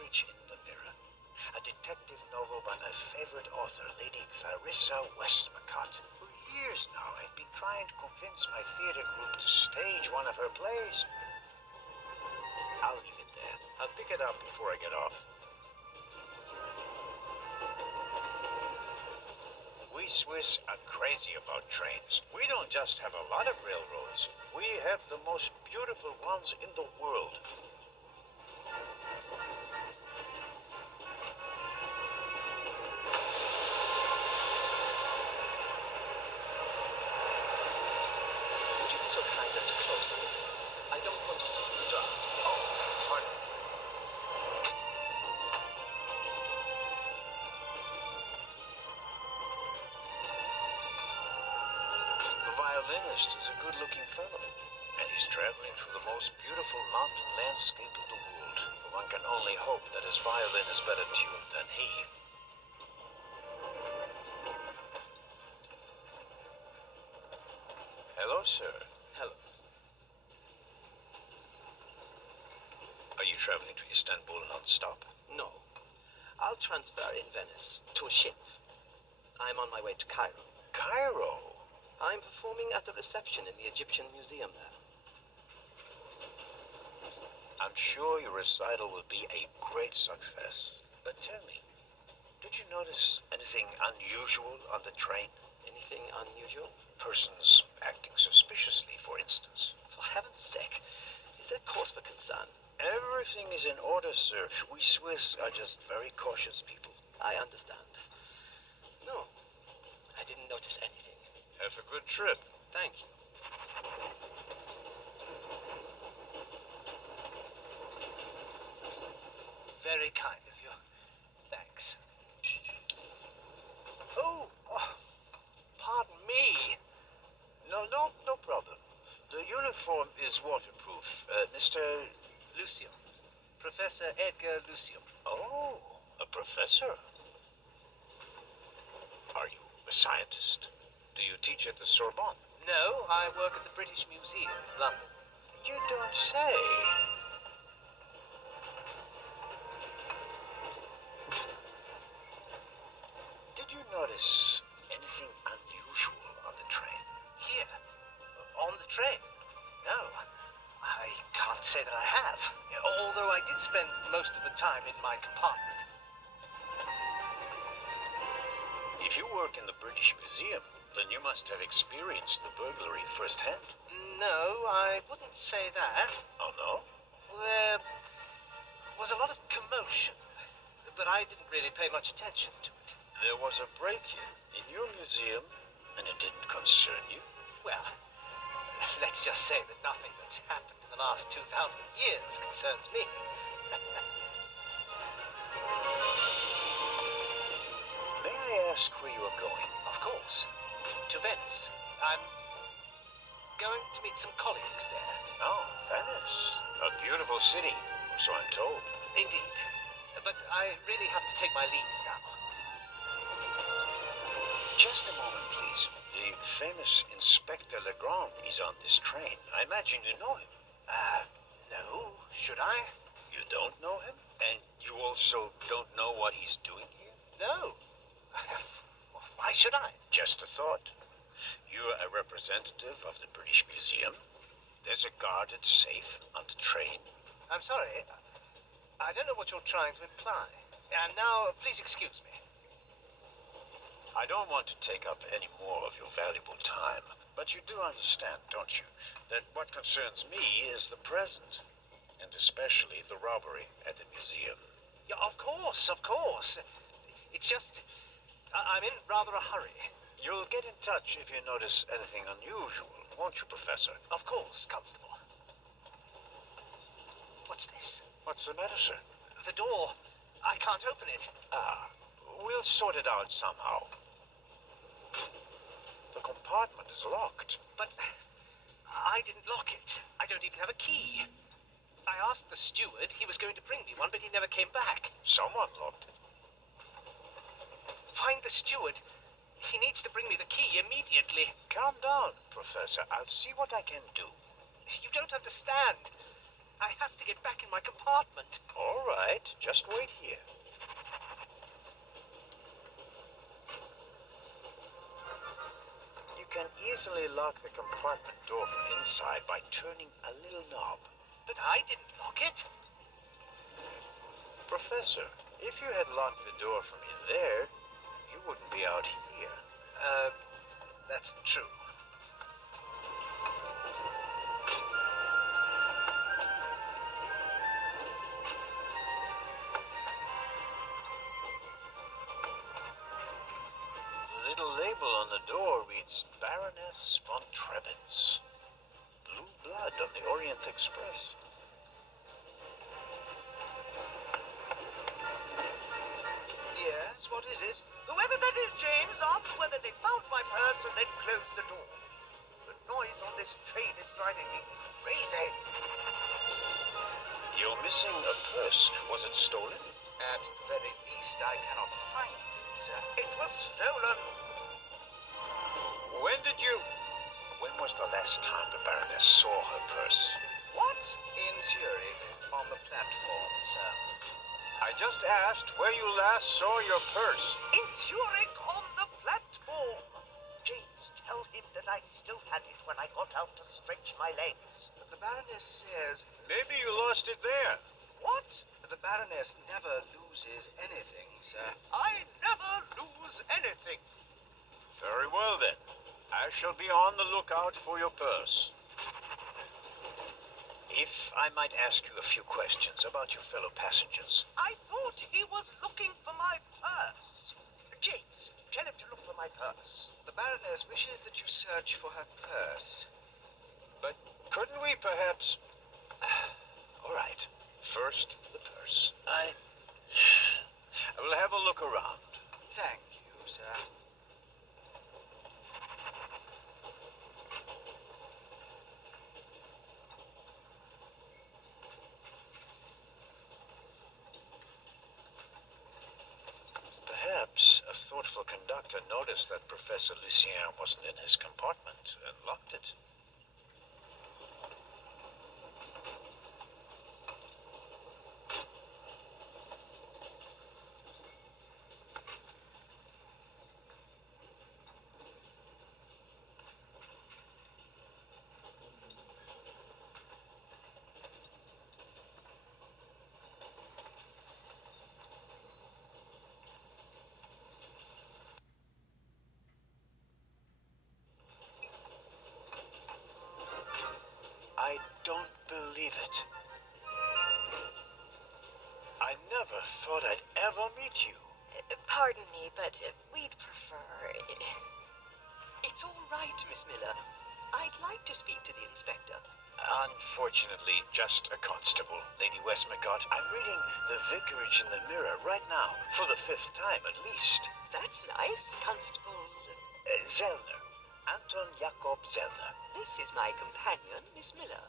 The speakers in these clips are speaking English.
Partridge in the Mirror, a detective novel by my favorite author, Lady Clarissa Westmacott. For years now, I've been trying to convince my theater group to stage one of her plays. I'll leave it there. I'll pick it up before I get off. We Swiss are crazy about trains. We don't just have a lot of railroads. We have the most beautiful ones in the world. Would you be so kind as to close the window? I don't want to sit in the dark. Oh, pardon. The violinist is a good-looking fellow, and he's traveling through the most beautiful mountain landscape in the world. One can only hope that his violin is better tuned than he. Hello, sir. Hello. Are you traveling to Istanbul non-stop? No. I'll transfer in Venice to a ship. I'm on my way to Cairo. Cairo? I'm performing at the reception in the Egyptian Museum there. I'm sure your recital will be a great success. But tell me, did you notice anything unusual on the train? Anything unusual? Persons acting suspiciously, for instance. For heaven's sake, is there cause for concern? Everything is in order, sir. We Swiss are just very cautious people. I understand. No, I didn't notice anything. Have a good trip. Thank you. Very kind of you. Thanks. Oh, pardon me. No problem. The uniform is waterproof. Mr. Lucio. Professor Edgar Lucio. Oh, a professor. Are you a scientist? Do you teach at the Sorbonne? No, I work at the British Museum in London. You don't say. Did you notice anything unusual on the train? Here? On the train? No, I can't say that I have. Although I did spend most of the time in my compartment. If you work in the British Museum, then you must have experienced the burglary firsthand. No, I wouldn't say that. Oh, no? There was a lot of commotion, but I didn't really pay much attention to it. There was a break-in in your museum, and it didn't concern you? Well, let's just say that nothing that's happened in the last 2,000 years concerns me. May I ask where you are going? Of course. To Venice. I'm going to meet some colleagues there. Oh, Venice. A beautiful city, so I'm told. Indeed. But I really have to take my leave now. Just a moment, please. The famous Inspector Legrand is on this train. I imagine you know him. No. Should I? You don't know him? And you also don't know what he's doing here? No. Why should I? Just a thought. You're a representative of the British Museum. There's a guarded safe on the train. I'm sorry. I don't know what you're trying to imply. And now, please excuse me. I don't want to take up any more of your valuable time, but you do understand, don't you, that what concerns me is the present, and especially the robbery at the museum. Yeah, of course. It's just, I'm in rather a hurry. You'll get in touch if you notice anything unusual, won't you, Professor? Of course, Constable. What's this? What's the matter, sir? The door. I can't open it. We'll sort it out somehow. The compartment is locked. But I didn't lock it. I don't even have a key. I asked the steward. He was going to bring me one, but he never came back. Someone locked it. Find the steward. He needs to bring me the key immediately. Calm down, Professor. I'll see what I can do. You don't understand. I have to get back in my compartment. All right, just wait here. You can easily lock the compartment door from inside by turning a little knob. But I didn't lock it. Professor, if you had locked the door from in there, you wouldn't be out here. That's true. The little label on the door reads Baroness von Trebitz. Blue blood on the Orient Express. Yes, what is it? Whoever that is, James, ask whether they found my purse and then closed the door. The noise on this train is driving me crazy. You're missing a purse. Was it stolen? At the very least, I cannot find it, sir. It was stolen. When was the last time the Baroness saw her purse? What? In Zurich, on the platform, sir. I just asked where you last saw your purse. In Zurich on the platform. James, tell him that I still had it when I got out to stretch my legs. But the Baroness says... Maybe you lost it there. What? The Baroness never loses anything, sir. I never lose anything. Very well then. I shall be on the lookout for your purse. If I might ask you a few questions about your fellow passengers. I thought he was looking for my purse. James, tell him to look for my purse. The Baroness wishes that you search for her purse. But couldn't we perhaps... All right. First, the purse. I will have a look around. Thank you, sir. Perhaps a thoughtful conductor noticed that Professor Lucien wasn't in his compartment and locked it. I don't believe it. I never thought I'd ever meet you. Pardon me, but we'd prefer... It's all right, Miss Miller. I'd like to speak to the inspector. Unfortunately, just a constable, Lady Westmacott. I'm reading The Vicarage in the Mirror right now, for the 5th time at least. That's nice, Constable... Zellner. Anton Jakob Zellner. This is my companion, Miss Miller.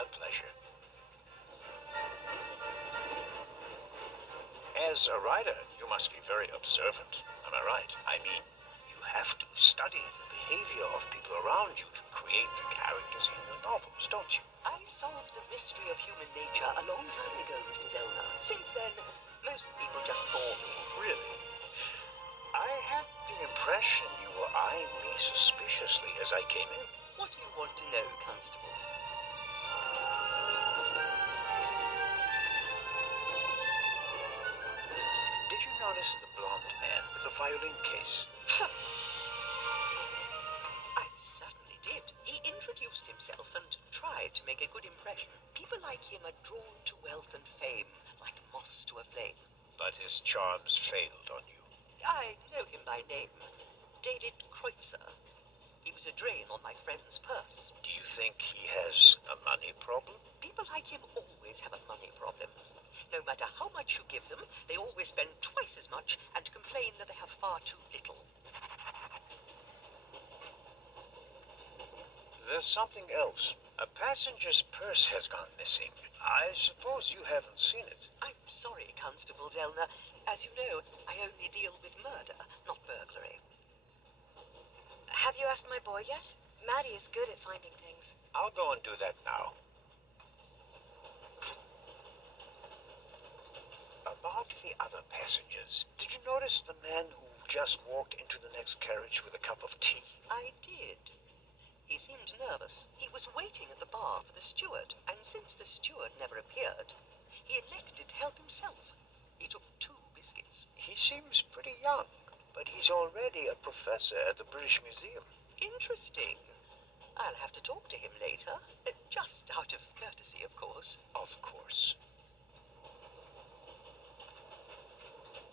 A pleasure. As a writer, you must be very observant. Am I right? I mean, you have to study the behavior of people around you to create the characters in your novels, don't you? I solved the mystery of human nature a long time ago, Mr. Zellner. Since then, most people just bore me. Really? I had the impression you were eyeing me suspiciously as I came in. What do you want to know, Constable? Did you notice the blonde man with the violin case? I certainly did. He introduced himself and tried to make a good impression. People like him are drawn to wealth and fame, like moths to a flame. But his charms failed on you. I know him by name. David Kreutzer. He was a drain on my friend's purse. Do you think he has a money problem? People like him always have a money problem. No matter how much you give them, they always spend twice as much and complain that they have far too little. There's something else. A passenger's purse has gone missing. I suppose you haven't seen it. I'm sorry, Constable Zellner. As you know, I only deal with murder, not burglary. Have you asked my boy yet? Maddie is good at finding things. I'll go and do that now. other passengers. Did you notice the man who just walked into the next carriage with a cup of tea? I did. He seemed nervous. He was waiting at the bar for the steward, and since the steward never appeared, he elected to help himself. He took 2 biscuits. He seems pretty young, but he's already a professor at the British Museum. Interesting. I'll have to talk to him later. Just out of courtesy, of course. Of course.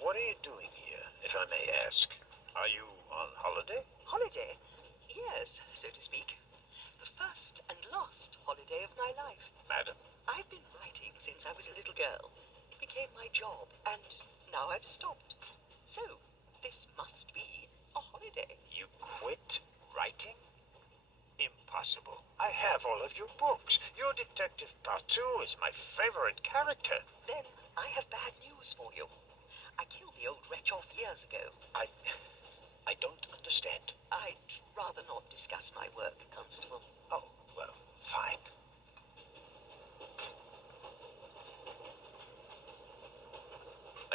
What are you doing here, if I may ask? Are you on holiday? Holiday? Yes, so to speak. The first and last holiday of my life. Madam? I've been writing since I was a little girl. It became my job, and now I've stopped. So, this must be a holiday. You quit writing? Impossible. I have all of your books. Your Detective Partout is my favorite character. Then I have bad news for you. I killed the old wretch off years ago. I don't understand. I'd rather not discuss my work, Constable. Oh, well, fine.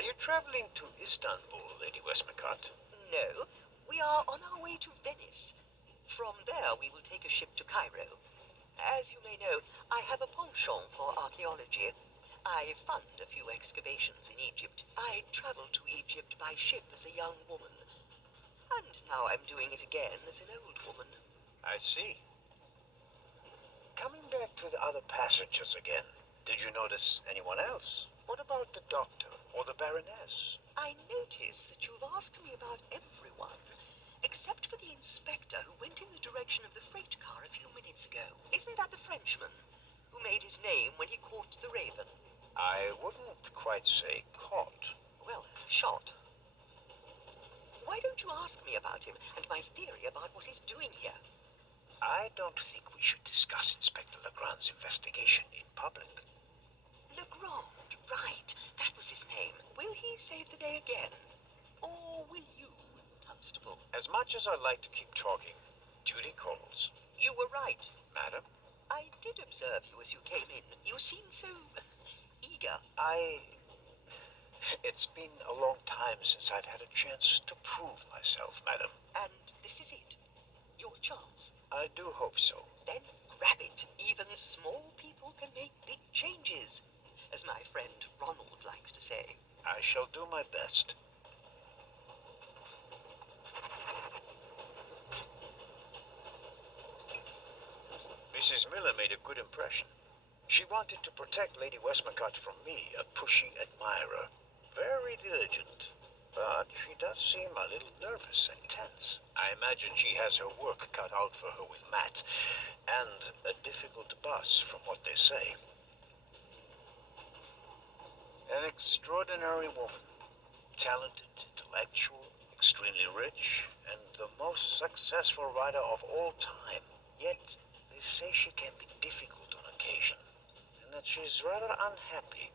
Are you traveling to Istanbul, Lady Westmacott? No, we are on our way to Venice. From there, we will take a ship to Cairo. As you may know, I have a penchant for archaeology. I fund a few excavations in Egypt. I traveled to Egypt by ship as a young woman. And now I'm doing it again as an old woman. I see. Coming back to the other passengers again, did you notice anyone else? What about the doctor or the Baroness? I notice that you've asked me about everyone, except for the inspector who went in the direction of the freight car a few minutes ago. Isn't that the Frenchman who made his name when he caught the raven? I wouldn't quite say caught. Well, shot. Why don't you ask me about him and my theory about what he's doing here? I don't think we should discuss Inspector Legrand's investigation in public. Legrand, right. That was his name. Will he save the day again? Or will you, Constable? As much as I'd like to keep talking, duty calls. You were right. Madam? I did observe you as you came in. You seemed so eager. It's been a long time since I've had a chance to prove myself, madam. And this is it. Your chance. I do hope so. Then grab it. Even small people can make big changes, as my friend Ronald likes to say. I shall do my best. Mrs. Miller made a good impression. She wanted to protect Lady Westmacott from me, a pushy admirer. Very diligent. But she does seem a little nervous and tense. I imagine she has her work cut out for her with Matt, and a difficult boss from what they say. An extraordinary woman. Talented, intellectual, extremely rich, and the most successful writer of all time. Yet, they say she can be difficult on occasion, and that she's rather unhappy.